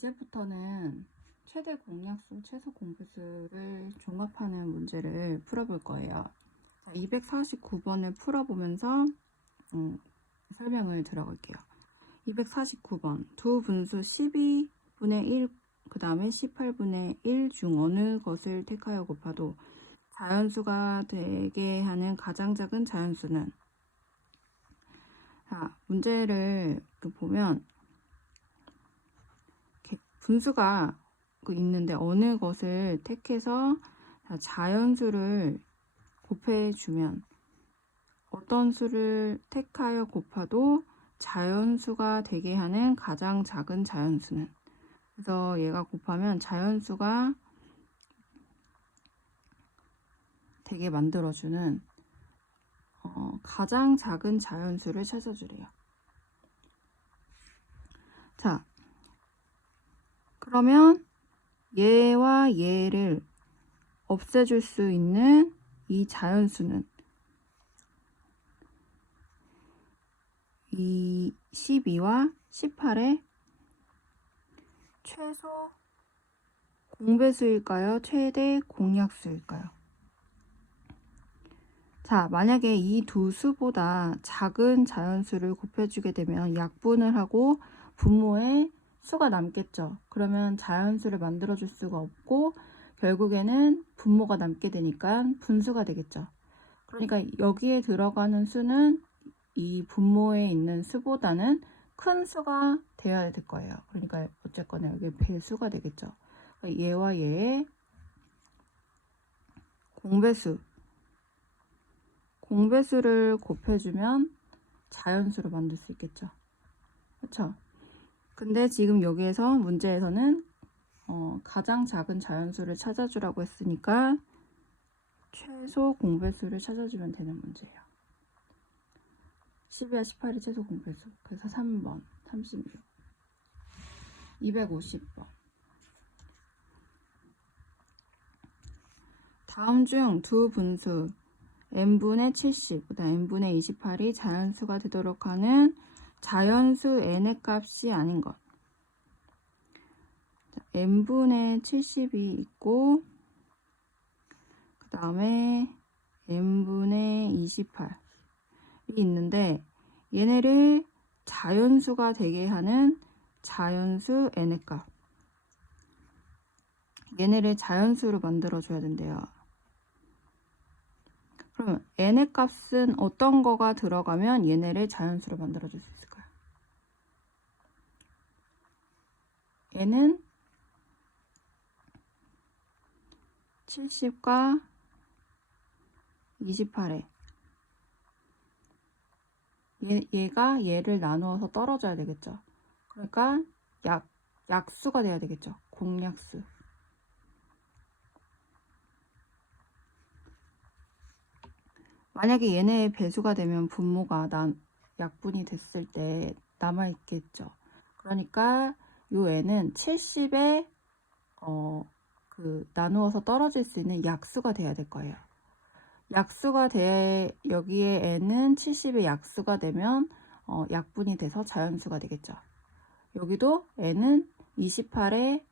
이제부터는 최대 공약수, 최소 공배수를 종합하는 문제를 풀어볼 거예요. 249번을 풀어보면서 음, 설명을 들어갈게요. 249번 두 분수 12분의 1, 그 다음에 18분의 1 중 어느 것을 택하여 곱하도 자연수가 되게 하는 가장 작은 자연수는 자, 문제를 그 보면 분수가 그 있는데 어느 것을 택해서 자, 자연수를 곱해주면 어떤 수를 택하여 곱하도 자연수가 되게 하는 가장 작은 자연수는 그래서 얘가 곱하면 자연수가 되게 만들어주는 어, 가장 작은 자연수를 찾아주래요. 자, 그러면 얘와 얘를 없애줄 수 있는 이 자연수는 이 12와 18의 최소 공배수일까요? 최대 공약수일까요? 자, 만약에 이 두 수보다 작은 자연수를 곱해주게 되면 약분을 하고 분모에 수가 남겠죠. 그러면 자연수를 만들어줄 수가 없고 결국에는 분모가 남게 되니까 분수가 되겠죠. 그러니까 여기에 들어가는 수는 이 분모에 있는 수보다는 큰 수가 되어야 될 거예요. 그러니까 어쨌거나 여기 배수가 되겠죠. 그러니까 얘와 얘의 공배수 공배수를 곱해주면 자연수로 만들 수 있겠죠. 그렇죠? 근데 지금 여기에서 문제에서는 어, 가장 작은 자연수를 찾아주라고 했으니까 최소 공배수를 찾아주면 되는 문제예요. 12와 18이 최소 공배수. 그래서 3번, 36. 250번. 다음 중 두 분수 n분의 70, 그다음 n분의 28이 자연수가 되도록 하는 자연수 n의 값이 아닌 것. 자, n분의 70이 있고 그 다음에 n분의 28이 있는데 얘네를 자연수가 되게 하는 자연수 n의 값. 얘네를 자연수로 만들어 줘야 된대요. 그러면 n의 값은 어떤 거가 들어가면 얘네를 자연수로 만들어 줄 수 있을까 요? n은 70과 28에 얘, 얘가 얘를 나누어서 떨어져야 되겠죠. 그러니까 약, 약수가 돼야 되겠죠. 공약수. 만약에 얘네의 배수가 되면 분모가 난 약분이 됐을 때 남아있겠죠. 그러니까 요 애는 70에 어, 그 나누어서 떨어질 수 있는 약수가 돼야 될 거예요. 약수가 돼 여기에 n은 70의 약수가 되면 어, 약분이 돼서 자연수가 되겠죠. 여기도 n은 28의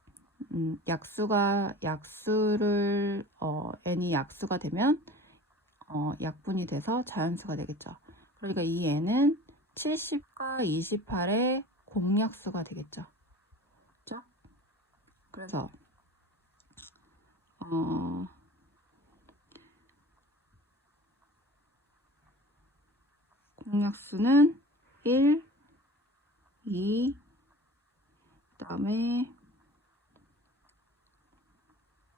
음, 약수가 약수를 어, n이 약수가 되면 어, 약분이 돼서 자연수가 되겠죠. 그러니까 이 n은 70과 28의 공약수가 되겠죠. 그래서 어, 공약수는 1, 2, 그 다음에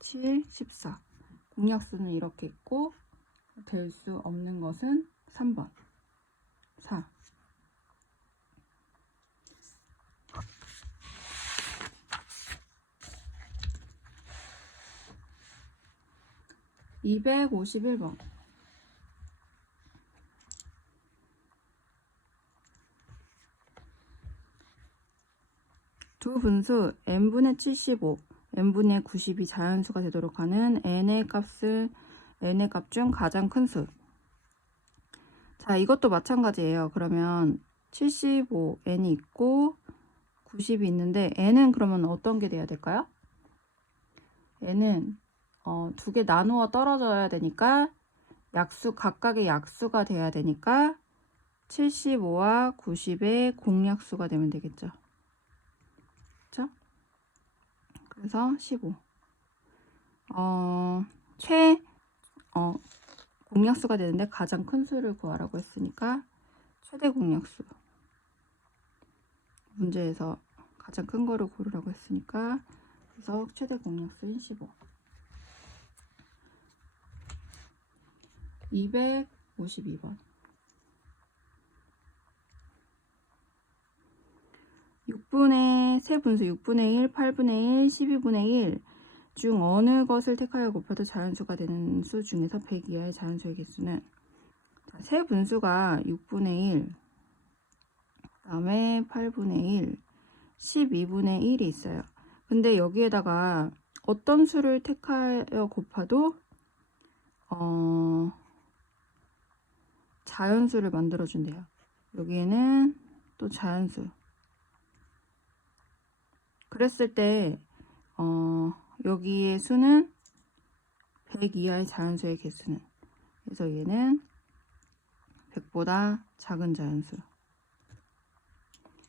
7, 14. 공약수는 이렇게 있고 될 수 없는 것은 3번. 4. (251번) 두 분수 n분의 75, n분의 90이 자연수가 되도록 하는 n의 값을 n의 값 중 가장 큰 수. 자, 이것도 마찬가지예요. 그러면 75, n이 있고 90이 있는데 n은 그러면 어떤 게 돼야 될까요? n은 어, 두 개 나누어 떨어져야 되니까 약수 각각의 약수가 돼야 되니까 75와 90의 공약수가 되면 되겠죠. 그렇죠? 그래서 15. 어, 최 어, 공약수가 되는데 가장 큰 수를 구하라고 했으니까 최대 공약수. 문제에서 가장 큰 거를 고르라고 했으니까 그래서 최대 공약수인 15. 252번. 6분의 세 분수 6분의 1, 8분의 1, 12분의 1 중 어느 것을 택하여 곱해도 자연수가 되는 수 중에서 100 이하의 자연수의 개수는 자, 세 분수가 6분의 1, 그 다음에 8분의 1, 12분의 1이 있어요. 근데 여기에다가 어떤 수를 택하여 곱해도 어, 자연수를 만들어 준대요. 여기에는 또 자연수. 그랬을 때 어, 여기의 수는 100 이하의 자연수의 개수는 그래서 얘는 100보다 작은 자연수.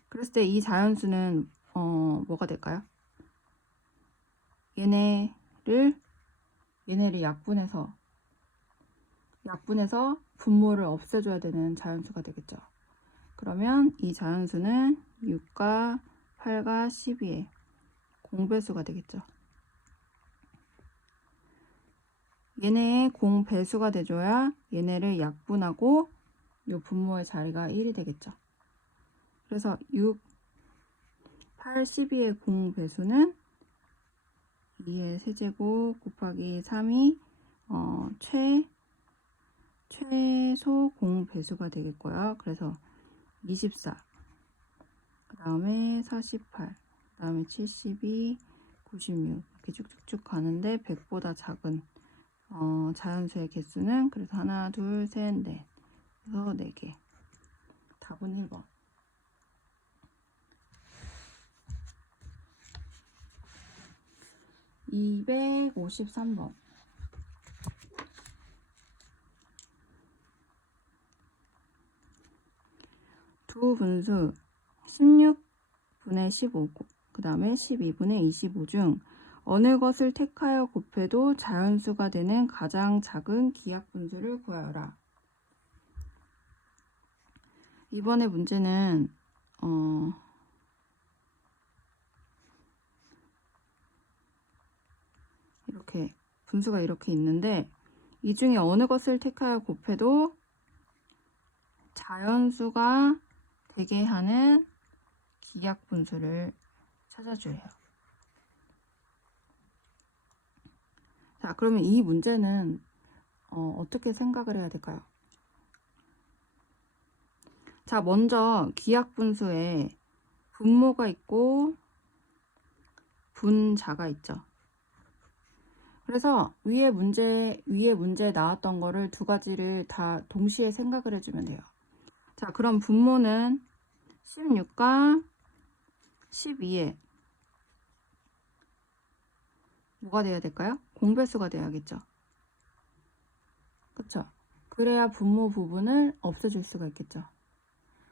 그랬을 때 이 자연수는 어, 뭐가 될까요? 얘네를 얘네를 약분해서 약분해서 분모를 없애줘야 되는 자연수가 되겠죠. 그러면 이 자연수는 6과 8과 12의 공배수가 되겠죠. 얘네의 공배수가 돼줘야 얘네를 약분하고 이 분모의 자리가 1이 되겠죠. 그래서 6, 8, 12의 공배수는 2의 세제곱 곱하기 3이 어, 최 최소 공배수가 되겠고요. 그래서 24, 그 다음에 48, 그 다음에 72, 96 이렇게 쭉쭉쭉 가는데 100보다 작은 어, 자연수의 개수는 그래서 하나, 둘, 셋, 넷. 그래서 4개. 답은 1번. 이백오십삼 번 두 분수 16분의 15, 그 다음에 12분의 25 중 어느 것을 택하여 곱해도 자연수가 되는 가장 작은 기하분수를 구하여라. 이번에 문제는 어, 이렇게 분수가 이렇게 있는데 이 중에 어느 것을 택하여 곱해도 자연수가 되게 하는 기약 분수를 찾아줘요. 자, 그러면 이 문제는 어, 떻게 생각을 해야 될까요? 자, 먼저 기약 분수에 분모가 있고 분자가 있죠. 그래서 위에 문제 위에 문제에 나왔던 거를 두 가지를 다 동시에 생각을 해주면 돼요. 자, 그럼 분모는 16과 12에 뭐가 돼야 될까요? 공배수가 돼야겠죠. 그쵸? 그래야 분모 부분을 없애줄 수가 있겠죠.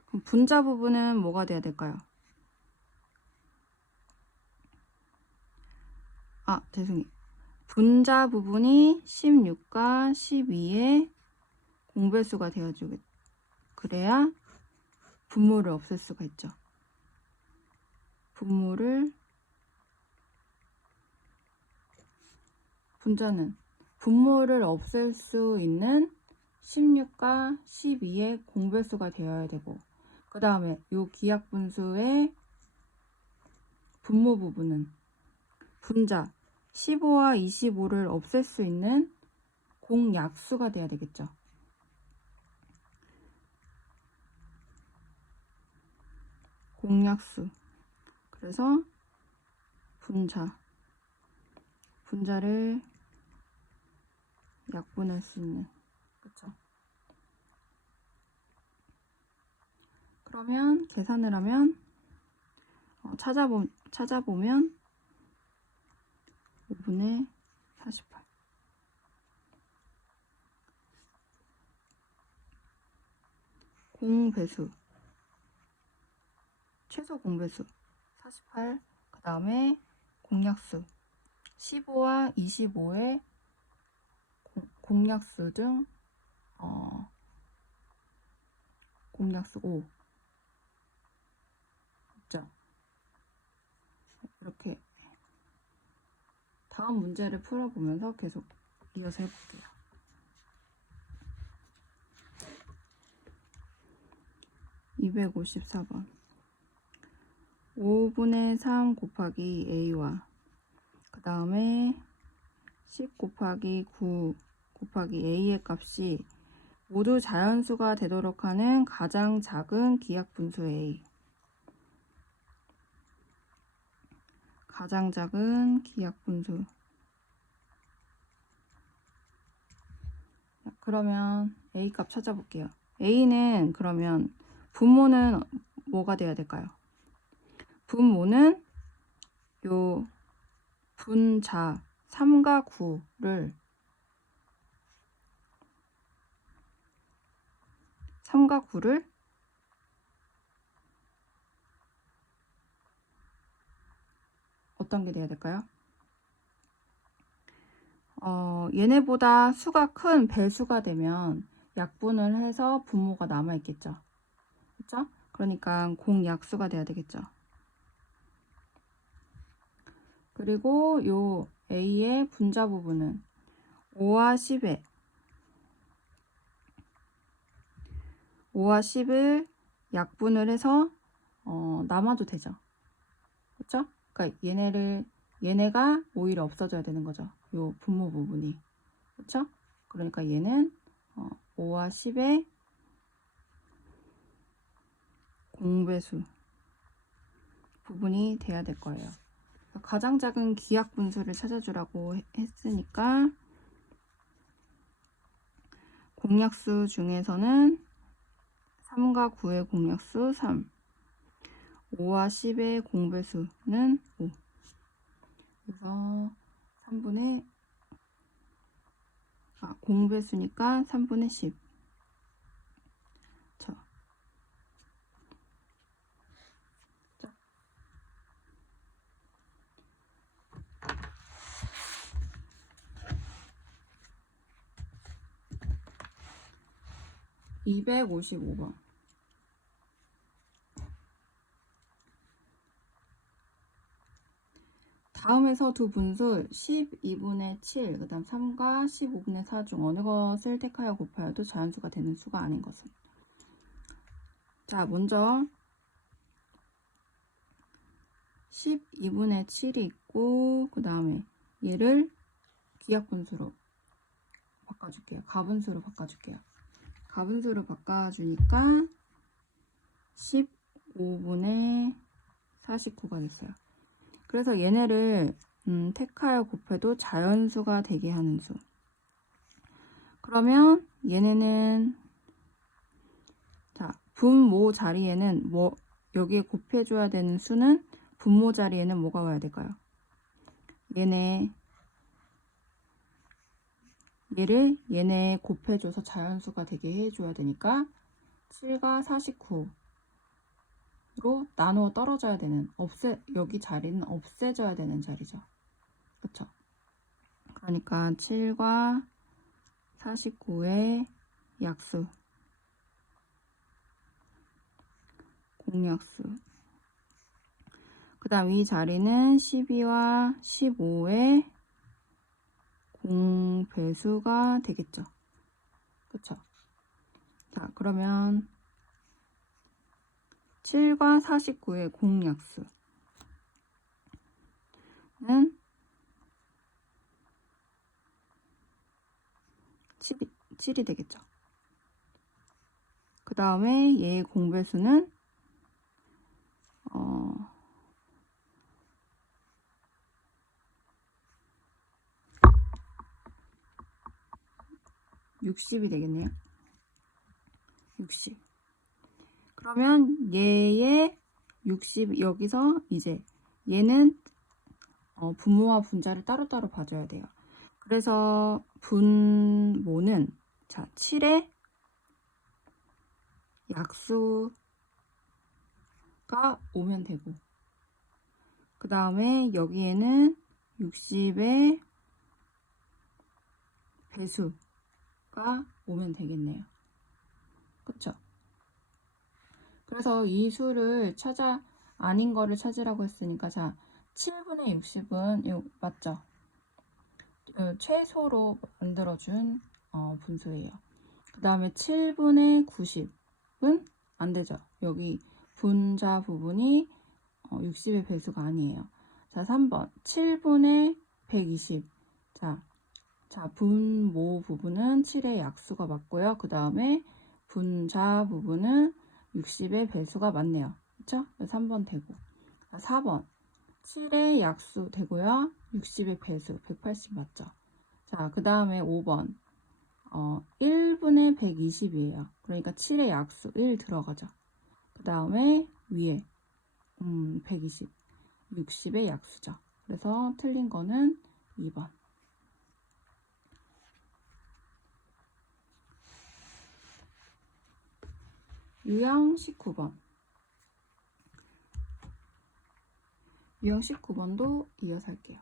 그럼 분자 부분은 뭐가 돼야 될까요? 아, 죄송해요. 분자 부분이 16과 12의 공배수가 되어주겠죠. 그래야 분모를 없앨 수가 있죠. 분모를 분자는 분모를 없앨 수 있는 16과 12의 공배수가 되어야 되고 그 다음에 이 기약분수의 분모 부분은 분자 15와 25를 없앨 수 있는 공약수가 돼야 되겠죠. 공약수. 그래서 분자. 분자를 약분할 수 있는. 그쵸? 그러면 계산을 하면 어, 어, 찾아보, 찾아보면 5분의 48 공배수 최소 공배수 48 그 다음에 공약수 15와 25의 공약수 중 어, 공약수 5 있죠? 이렇게 다음 문제를 풀어보면서 계속 이어서 해볼게요. 254번 5분의 3 곱하기 a와 그 다음에 10 곱하기 9 곱하기 a의 값이 모두 자연수가 되도록 하는 가장 작은 기하분수 a. 가장 작은 기하분수. 자, 그러면 a 값 찾아볼게요. A는 그러면 분모는 뭐가 돼야 될까요? 분모는 요 분자 3과 9를 3과 9를 어떤 게 돼야 될까요? 어, 얘네보다 수가 큰 배수가 되면 약분을 해서 분모가 남아 있겠죠. 그렇죠? 그러니까 공약수가 돼야 되겠죠. 그리고 요 A의 분자 부분은 5와 10에 5와 10을 약분을 해서 어, 남아도 되죠. 그렇죠? 그러니까 얘네를 얘네가 오히려 없어져야 되는 거죠. 요 분모 부분이. 그렇죠? 그러니까 얘는 어, 5와 10의 공배수 부분이 돼야 될 거예요. 가장 작은 기약 분수를 찾아주라고 했으니까 공약수 중에서는 3과 9의 공약수 3 5와 10의 공배수는 5 그래서 3분의 아, 공배수니까 3분의 10 저. 자. (255번) 다음에서 두 분수 12분의 7, 그 다음 3과 15분의 4 중 어느 것을 택하여 곱하여도 자연수가 되는 수가 아닌 것은. 자, 먼저 12분의 7이 있고, 그 다음에 얘를 기약분수로 바꿔줄게요. 가분수로 바꿔줄게요. 가분수로 바꿔주니까 15분의 49가 됐어요. 그래서 얘네를 음, 택하여 곱해도 자연수가 되게 하는 수. 그러면 얘네는 자 분모 자리에는 뭐 여기에 곱해줘야 되는 수는 분모 자리에는 뭐가 와야 될까요? 얘네 얘를 얘네 곱해줘서 자연수가 되게 해줘야 되니까 7과 49로 나누어 떨어져야 되는 없애 여기 자리는 없애져야 되는 자리죠. 그렇죠? 그러니까 7과 49의 약수 공약수 그 다음 이 자리는 12와 15의 공배수가 되겠죠. 그렇죠? 자 그러면 7과 49의 공약수는 7이, 7이 되겠죠. 그 다음에 얘의 공배수는 어, 육십이 되겠네요. 60. 그러면 얘의 60 여기서 이제 얘는 어, 분모와 분자를 따로따로 봐줘야 돼요. 그래서 분모는 자 7의 약수가 오면 되고 그 다음에 여기에는 60의 배수 가 오면 되겠네요. 그쵸? 그래서 이 수를 찾아 아닌 거를 찾으라고 했으니까 자 7분의 60은 이거 맞죠? 어, 최소로 만들어준 어, 분수예요. 그 다음에 7분의 90은 안 되죠. 여기 분자 부분이 어, 60의 배수가 아니에요. 자, 3번 7분의 120. 자, 자 분모 부분은 7의 약수가 맞고요. 그 다음에 분자 부분은 60의 배수가 맞네요. 그쵸? 3번 되고. 자, 4번 7의 약수 되고요. 60의 배수 180 맞죠? 자, 그 다음에 5번 어, 1분의 120이에요. 그러니까 7의 약수 1 들어가죠. 그 다음에 위에 음, 120 60의 약수죠. 그래서 틀린 거는 2번. 유형 19번. 유형 19번도 이어서 할게요.